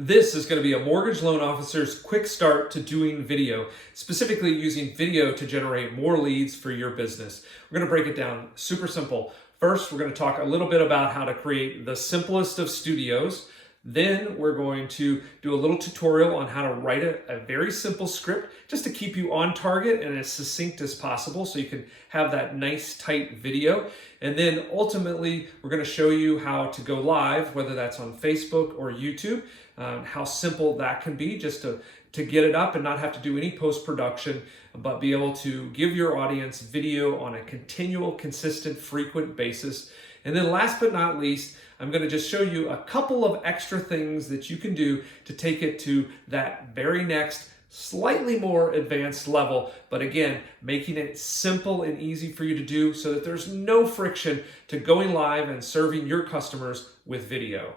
This is going to be a mortgage loan officer's quick start to doing video, specifically using video to generate more leads for your business. We're going to break it down super simple. First, we're going to talk a little bit about how to create the simplest of studios. Then we're going to do a little tutorial on how to write a very simple script just to keep you on target and as succinct as possible so you can have that nice tight video. And then ultimately, we're going to show you how to go live, whether that's on Facebook or YouTube, how simple that can be just to get it up and not have to do any post-production, but be able to give your audience video on a continual, consistent, frequent basis. And then last but not least, I'm going to just show you a couple of extra things that you can do to take it to that very next, slightly more advanced level, but again, making it simple and easy for you to do so that there's no friction to going live and serving your customers with video.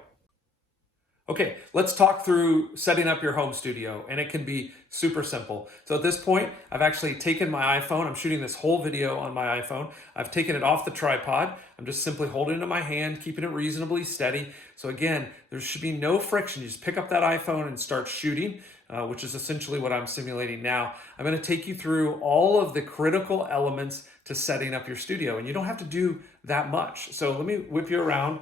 Okay, let's talk through setting up your home studio, and it can be super simple. So at this point, I've actually taken my iPhone. I'm shooting this whole video on my iPhone. I've taken it off the tripod. I'm just simply holding it in my hand, keeping it reasonably steady. So again, there should be no friction. You just pick up that iPhone and start shooting, which is essentially what I'm simulating now. I'm going to take you through all of the critical elements to setting up your studio, and you don't have to do that much. So let me whip you around.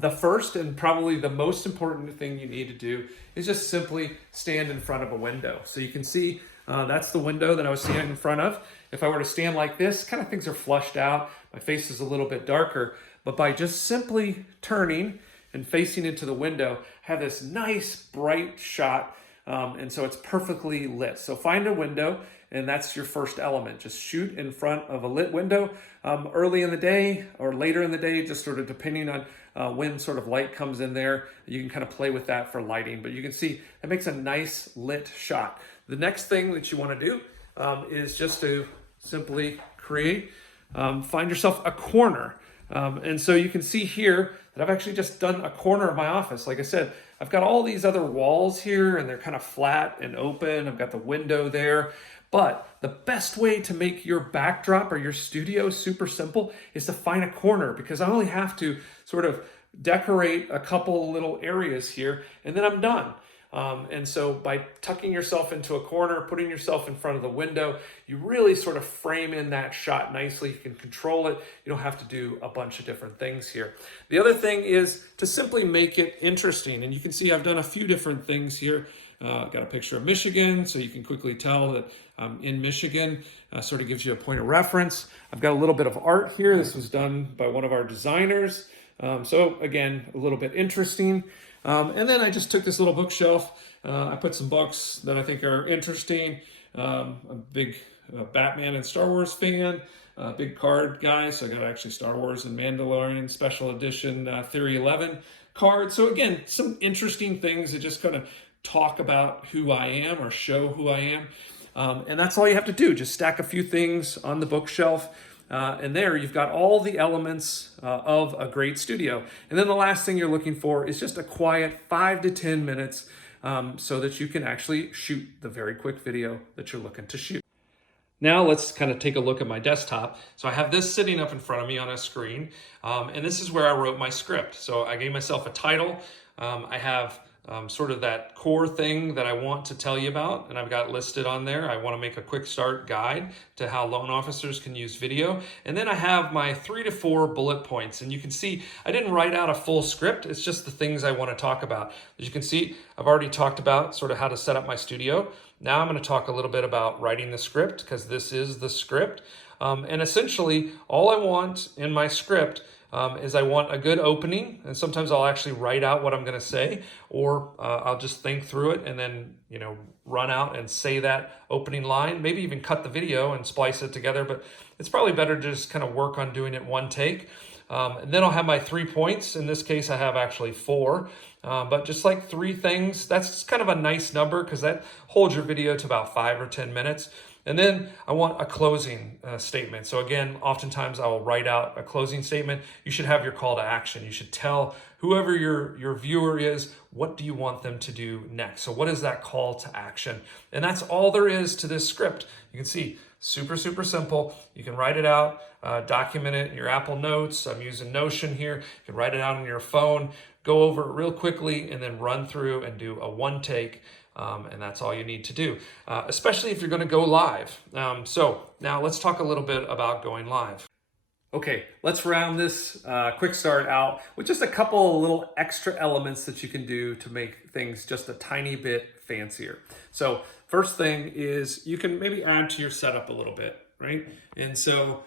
The first and probably the most important thing you need to do is just simply stand in front of a window. So you can see that's the window that I was standing in front of. If I were to stand like this, kind of things are flushed out. My face is a little bit darker, but by just simply turning and facing into the window, I have this nice bright shot. And so it's perfectly lit. So find a window, and that's your first element. Just shoot in front of a lit window early in the day or later in the day, just sort of depending on when sort of light comes in there. You can kind of play with that for lighting, but you can see it makes a nice lit shot. The next thing that you want to do is just to simply find yourself a corner. And so you can see here that I've actually just done a corner of my office. Like I said, I've got all these other walls here and they're kind of flat and open. I've got the window there. But the best way to make your backdrop or your studio super simple is to find a corner, because I only have to sort of decorate a couple little areas here and then I'm done. And so by tucking yourself into a corner, putting yourself in front of the window, you really sort of frame in that shot nicely. You can control it. You don't have to do a bunch of different things here. The other thing is to simply make it interesting. And you can see I've done a few different things here. Got a picture of Michigan, so you can quickly tell that I'm in Michigan. Sort of gives you a point of reference. I've got a little bit of art here. This was done by one of our designers. So again, a little bit interesting. And then I just took this little bookshelf. I put some books that I think are interesting. I'm a big Batman and Star Wars fan, big card guy. So I got actually Star Wars and Mandalorian Special Edition Theory 11 cards. So again, some interesting things that just kind of talk about who I am or show who I am. And that's all you have to do. Just stack a few things on the bookshelf. And there you've got all the elements of a great studio. And then the last thing you're looking for is just a quiet 5 to 10 minutes so that you can actually shoot the very quick video that you're looking to shoot. Now let's kind of take a look at my desktop. So I have this sitting up in front of me on a screen, and this is where I wrote my script. So I gave myself a title. I have sort of that core thing that I want to tell you about, and I've got listed on there. I want to make a quick start guide to how loan officers can use video. And then I have my 3 to 4 bullet points, and you can see I didn't write out a full script. It's just the things I want to talk about. As you can see, I've already talked about sort of how to set up my studio. Now I'm going to talk a little bit about writing the script, because this is the script. And essentially, all I want in my script is I want a good opening, and sometimes I'll actually write out what I'm going to say, or I'll just think through it and then, run out and say that opening line, maybe even cut the video and splice it together, but it's probably better to just kind of work on doing it one take. And then I'll have my 3 points. In this case, I have actually 4, but just like 3 things, that's kind of a nice number because that holds your video to about 5 or 10 minutes. And then I want a closing statement. So again, oftentimes I will write out a closing statement. You should have your call to action. You should tell whoever your viewer is, what do you want them to do next? So what is that call to action? And that's all there is to this script. You can see, super, super simple. You can write it out, document it in your Apple Notes. I'm using Notion here. You can write it out on your phone. go over it real quickly and then run through and do a one take. And that's all you need to do, especially if you're going to go live. So now let's talk a little bit about going live. Okay, let's round this quick start out with just a couple little extra elements that you can do to make things just a tiny bit fancier. So first thing is you can maybe add to your setup a little bit, right? And so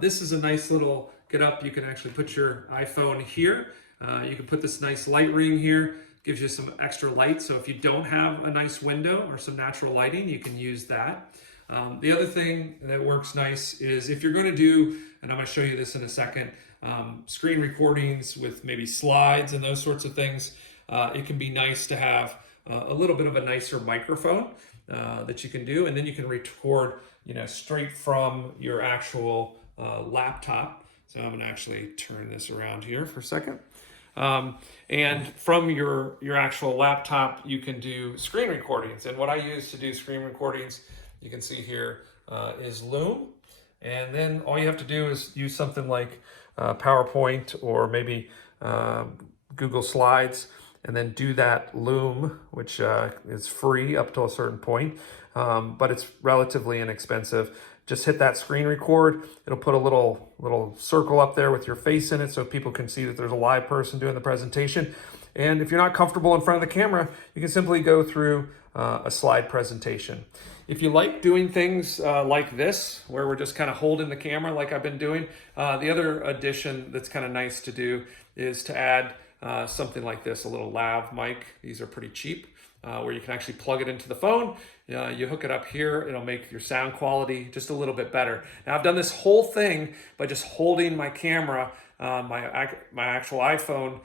this is a nice little get up. You can actually put your iPhone here. You can put this nice light ring here. Gives you some extra light. So if you don't have a nice window or some natural lighting, you can use that. The other thing that works nice is if you're going to do, and I'm going to show you this in a second, screen recordings with maybe slides and those sorts of things, it can be nice to have a little bit of a nicer microphone that you can do, and then you can record, straight from your actual laptop. So I'm going to actually turn this around here for a second. And from your actual laptop, you can do screen recordings. And what I use to do screen recordings, you can see here, is Loom. And then all you have to do is use something like PowerPoint or maybe Google Slides, and then do that Loom, which is free up to a certain point, but it's relatively inexpensive. Just hit that screen record. It'll put a little circle up there with your face in it so people can see that there's a live person doing the presentation. And if you're not comfortable in front of the camera, you can simply go through a slide presentation. If you like doing things like this, where we're just kind of holding the camera like I've been doing, the other addition that's kind of nice to do is to add something like this, a little lav mic. These are pretty cheap, where you can actually plug it into the phone. You hook it up here, it'll make your sound quality just a little bit better. Now I've done this whole thing by just holding my camera, my actual iPhone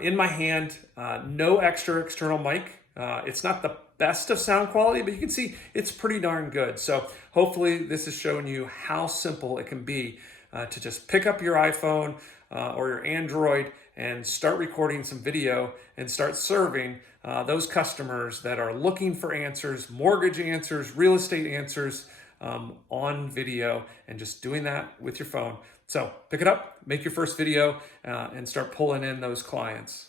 in my hand, no extra external mic. It's not the best of sound quality, but you can see it's pretty darn good. So hopefully this has shown you how simple it can be to just pick up your iPhone or your Android and start recording some video and start serving those customers that are looking for answers, mortgage answers, real estate answers on video, and just doing that with your phone. So pick it up, make your first video, and start pulling in those clients.